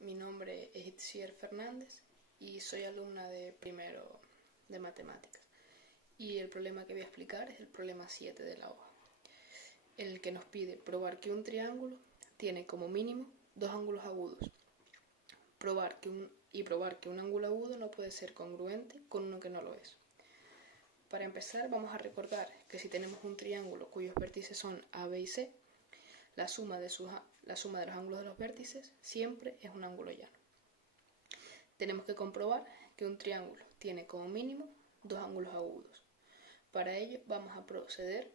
Mi nombre es Itziar Fernández y soy alumna de primero de matemáticas. Y el problema que voy a explicar es el problema 7 de la hoja, en el que nos pide probar que un triángulo tiene como mínimo dos ángulos agudos. Probar que un ángulo agudo no puede ser congruente con uno que no lo es. Para empezar, vamos a recordar que si tenemos un triángulo cuyos vértices son A, B y C, la suma de los ángulos de los vértices siempre es un ángulo llano. Tenemos que comprobar que un triángulo tiene como mínimo dos ángulos agudos. Para ello vamos a proceder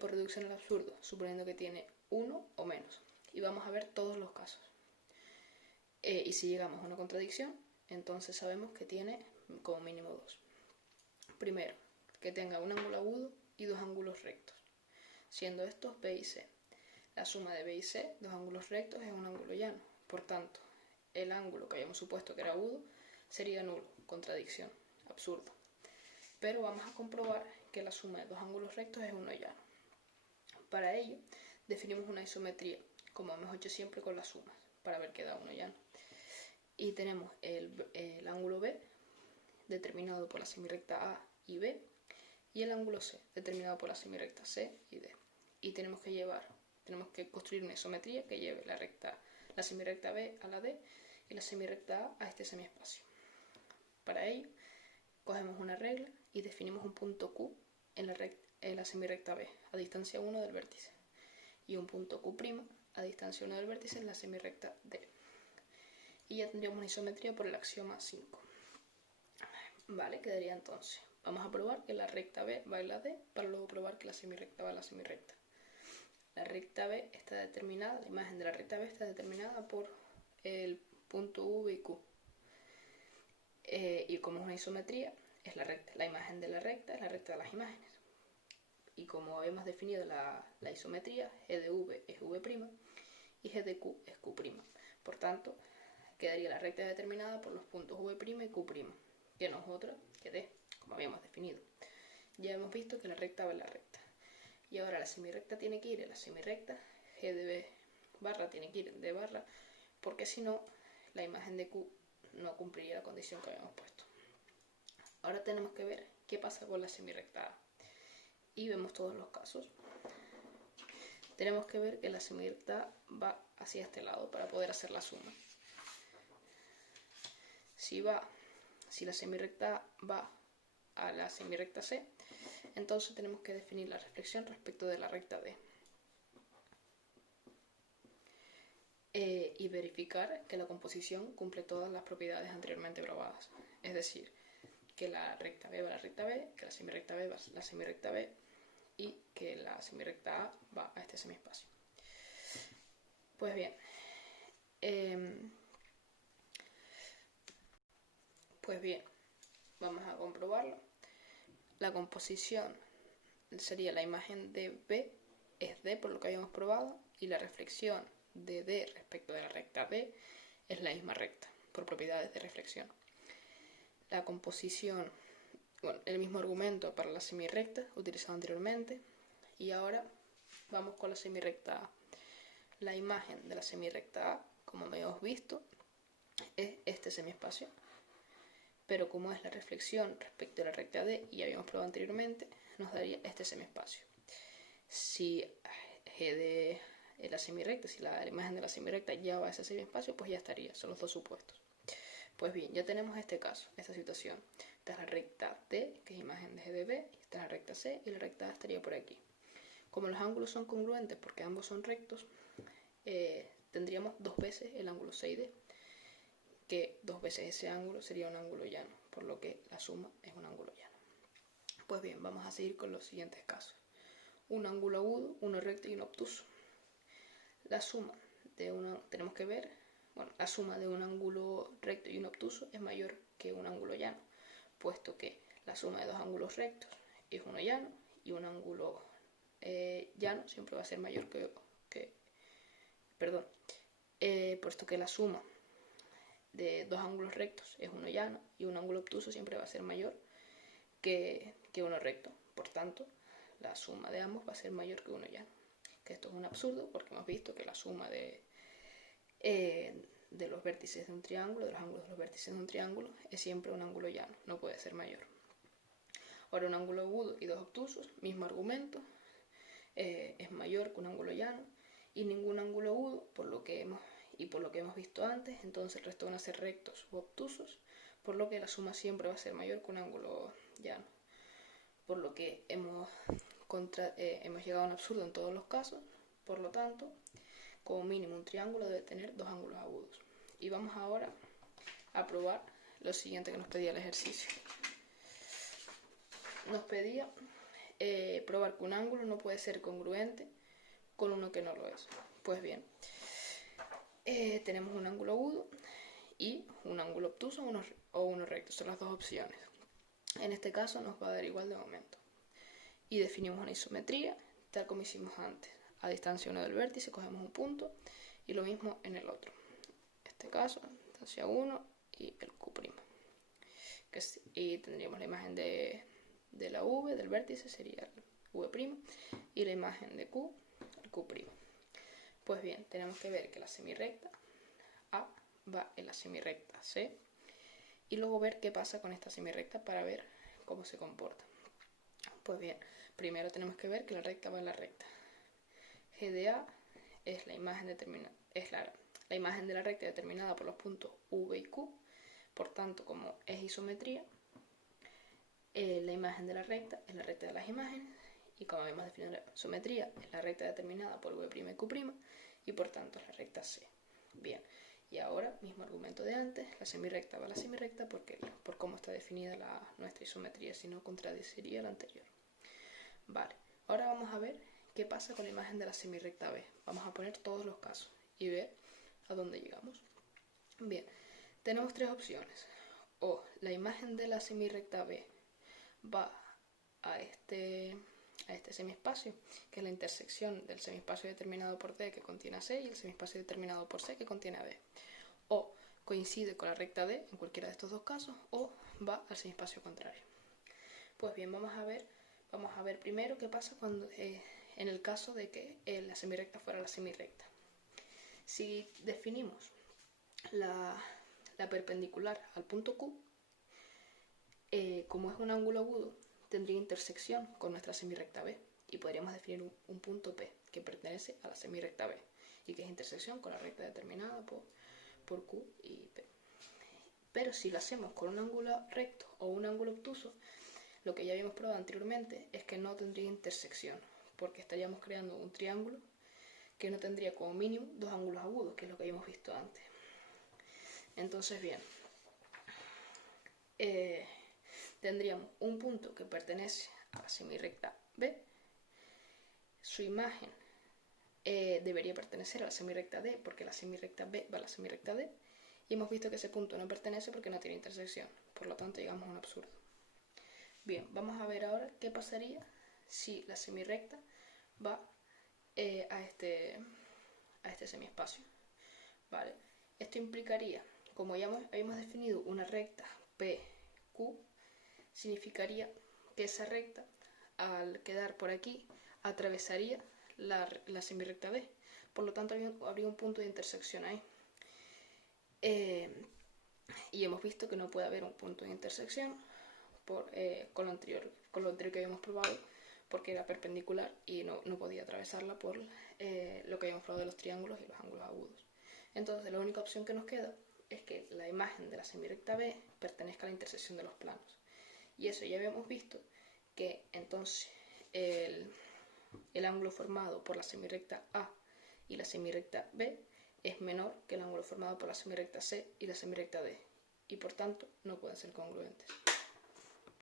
por reducción al absurdo, suponiendo que tiene uno o menos. Y vamos a ver todos los casos. Y si llegamos a una contradicción, entonces sabemos que tiene como mínimo dos. Primero, que tenga un ángulo agudo y dos ángulos rectos, siendo estos B y C. La suma de B y C, dos ángulos rectos, es un ángulo llano. Por tanto, el ángulo que habíamos supuesto que era agudo sería nulo, contradicción, absurdo. Pero vamos a comprobar que la suma de dos ángulos rectos es uno llano. Para ello, definimos una isometría, como hemos hecho siempre con las sumas, para ver que da uno llano. Y tenemos el ángulo B, determinado por la semirrecta A y B, y el ángulo C, determinado por la semirrecta C y D. Y tenemos que construir una isometría que lleve la semirrecta B a la D y la semirrecta A este semiespacio. Para ello, cogemos una regla y definimos un punto Q en la semirrecta B, a distancia 1 del vértice, y un punto Q' a distancia 1 del vértice en la semirrecta D. Y ya tendríamos una isometría por el axioma 5. Vale, quedaría entonces. Vamos a probar que la recta B va en la D, para luego probar que la semirrecta va en la semirrecta. La recta B está determinada, la imagen de la recta B está determinada por el punto V y Q. Y como es una isometría, es la imagen de la recta es la recta de las imágenes. Y como hemos definido la isometría, G de V es V' y G de Q es Q'. Por tanto, quedaría la recta determinada por los puntos V' y Q', que no es otra que D, como habíamos definido. Ya hemos visto que la recta va en la recta. Y ahora la semirrecta tiene que ir en la semirrecta, G de B barra tiene que ir en D barra, porque si no, la imagen de Q no cumpliría la condición que habíamos puesto. Ahora tenemos que ver qué pasa con la semirrecta A. Y vemos todos los casos. Tenemos que ver que la semirrecta A va hacia este lado para poder hacer la suma. Si la semirrecta A va a la semirrecta C, entonces tenemos que definir la reflexión respecto de la recta D. Y verificar que la composición cumple todas las propiedades anteriormente probadas. Es decir, que la recta B va a la recta B, que la semirrecta B va a la semirrecta B y que la semirrecta A va a este semiespacio. Pues bien, vamos a comprobarlo. La composición sería la imagen de B es D por lo que habíamos probado y la reflexión de D respecto de la recta B es la misma recta por propiedades de reflexión. La composición, el mismo argumento para la semirrecta utilizado anteriormente, y ahora vamos con la semirrecta A. La imagen de la semirrecta A, como habíamos visto, es este semiespacio, pero como es la reflexión respecto a la recta D y habíamos probado anteriormente, nos daría este semiespacio. Si G de la semirrecta, si la imagen de la semirrecta ya va a ese semiespacio, pues ya estaría, son los dos supuestos. Pues bien, ya tenemos este caso, esta situación. Esta es la recta D, que es imagen de G de B, esta es la recta C y la recta A estaría por aquí. Como los ángulos son congruentes porque ambos son rectos, tendríamos dos veces el ángulo C y D, que dos veces ese ángulo sería un ángulo llano, por lo que la suma es un ángulo llano. Pues bien, vamos a seguir con los siguientes casos. Un ángulo agudo, uno recto y uno obtuso. La suma tenemos que ver, la suma de un ángulo recto y un obtuso es mayor que un ángulo llano, puesto que la suma de dos ángulos rectos es uno llano y un ángulo llano siempre va a ser mayor puesto que la suma de dos ángulos rectos es uno llano y un ángulo obtuso siempre va a ser mayor que uno recto. Por tanto, la suma de ambos va a ser mayor que uno llano. Que esto es un absurdo porque hemos visto que la suma de de los vértices de un triángulo, de los ángulos de los vértices de un triángulo, es siempre un ángulo llano, no puede ser mayor. Ahora, un ángulo agudo y dos obtusos, mismo argumento, es mayor que un ángulo llano, y ningún ángulo agudo, por lo que hemos visto antes, entonces el resto van a ser rectos u obtusos, por lo que la suma siempre va a ser mayor que un ángulo llano. Por lo que hemos llegado a un absurdo en todos los casos, por lo tanto, como mínimo un triángulo debe tener dos ángulos agudos. Y vamos ahora a probar lo siguiente que nos pedía el ejercicio. Nos pedía probar que un ángulo no puede ser congruente con uno que no lo es. Pues bien, tenemos un ángulo agudo y un ángulo obtuso o uno recto, son las dos opciones. En este caso nos va a dar igual de momento. Y definimos una isometría, tal como hicimos antes. A distancia 1 del vértice cogemos un punto y lo mismo en el otro. En este caso, distancia 1 y el Q'. Y tendríamos la imagen de la V, del vértice, sería el V', y la imagen de Q, el Q'. Pues bien, tenemos que ver que la semirrecta A va en la semirrecta C, y luego ver qué pasa con esta semirrecta para ver cómo se comporta. Pues bien, primero tenemos que ver que la recta va en la recta. G de A es la imagen la imagen de la recta determinada por los puntos V y Q. Por tanto, como es isometría, la imagen de la recta es la recta de las imágenes, y como habíamos definido la isometría, es la recta determinada por V' y Q', y por tanto es la recta C. Bien, y ahora, mismo argumento de antes, la semirrecta va a la semirrecta por cómo está definida nuestra isometría, si no contradeciría la anterior. Vale, ahora vamos a ver qué pasa con la imagen de la semirrecta B. Vamos a poner todos los casos y ver a dónde llegamos. Bien, tenemos tres opciones. O la imagen de la semirrecta B va a este semiespacio, que es la intersección del semiespacio determinado por D que contiene a C y el semiespacio determinado por C que contiene a D. O coincide con la recta D en cualquiera de estos dos casos, o va al semiespacio contrario. Pues bien, vamos a ver primero qué pasa cuando en el caso de que la semirrecta fuera la semirrecta. Si definimos la perpendicular al punto Q, como es un ángulo agudo, tendría intersección con nuestra semirrecta B, y podríamos definir un punto P que pertenece a la semirrecta B y que es intersección con la recta determinada por Q y P. Pero si lo hacemos con un ángulo recto o un ángulo obtuso, lo que ya habíamos probado anteriormente es que no tendría intersección, porque estaríamos creando un triángulo que no tendría como mínimo dos ángulos agudos, que es lo que habíamos visto antes. Entonces, bien, tendríamos un punto que pertenece a la semirrecta B, su imagen debería pertenecer a la semirrecta D, porque la semirrecta B va a la semirrecta D, y hemos visto que ese punto no pertenece porque no tiene intersección, por lo tanto llegamos a un absurdo. Bien, vamos a ver ahora qué pasaría si la semirrecta va a este semiespacio. ¿Vale? Esto implicaría, como ya habíamos definido una recta PQ, significaría que esa recta, al quedar por aquí, atravesaría la semirrecta D. Por lo tanto, habría un punto de intersección ahí. Y hemos visto que no puede haber un punto de intersección con lo anterior que habíamos probado, porque era perpendicular y no podía atravesarla por lo que habíamos probado de los triángulos y los ángulos agudos. Entonces, la única opción que nos queda es que la imagen de la semirrecta B pertenezca a la intersección de los planos. Y eso ya habíamos visto que entonces el ángulo formado por la semirrecta A y la semirrecta B es menor que el ángulo formado por la semirrecta C y la semirrecta D, y por tanto no pueden ser congruentes.